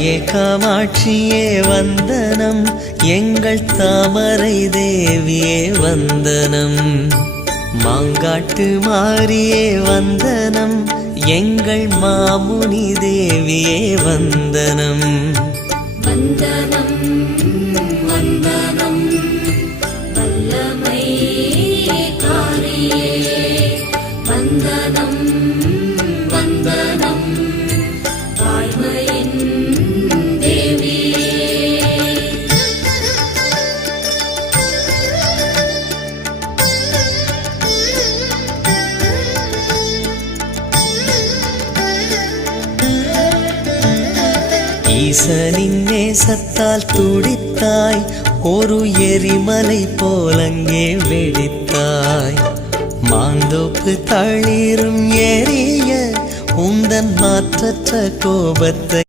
தாயே காமாட்சியே வந்தனம், எங்கள் தாமரை தேவியே வந்தனம். மாங்காட்டு மாரியே வந்தனம், எங்கள் மாமுனி தேவியே வந்தனம். வந்தனம் வந்தனம் வல்லமை காரியே, வந்தனம் வந்தனம் வாய்மையின் தேவியே. ஈசனின் நேசத்தால் துடித்தாய், ஒரு எரிமலை போலங்கே வெடித்தாய். மாந்தோப்பு தளிரும் எரிய உந்தன் மாற்றற்ற கோபத்தை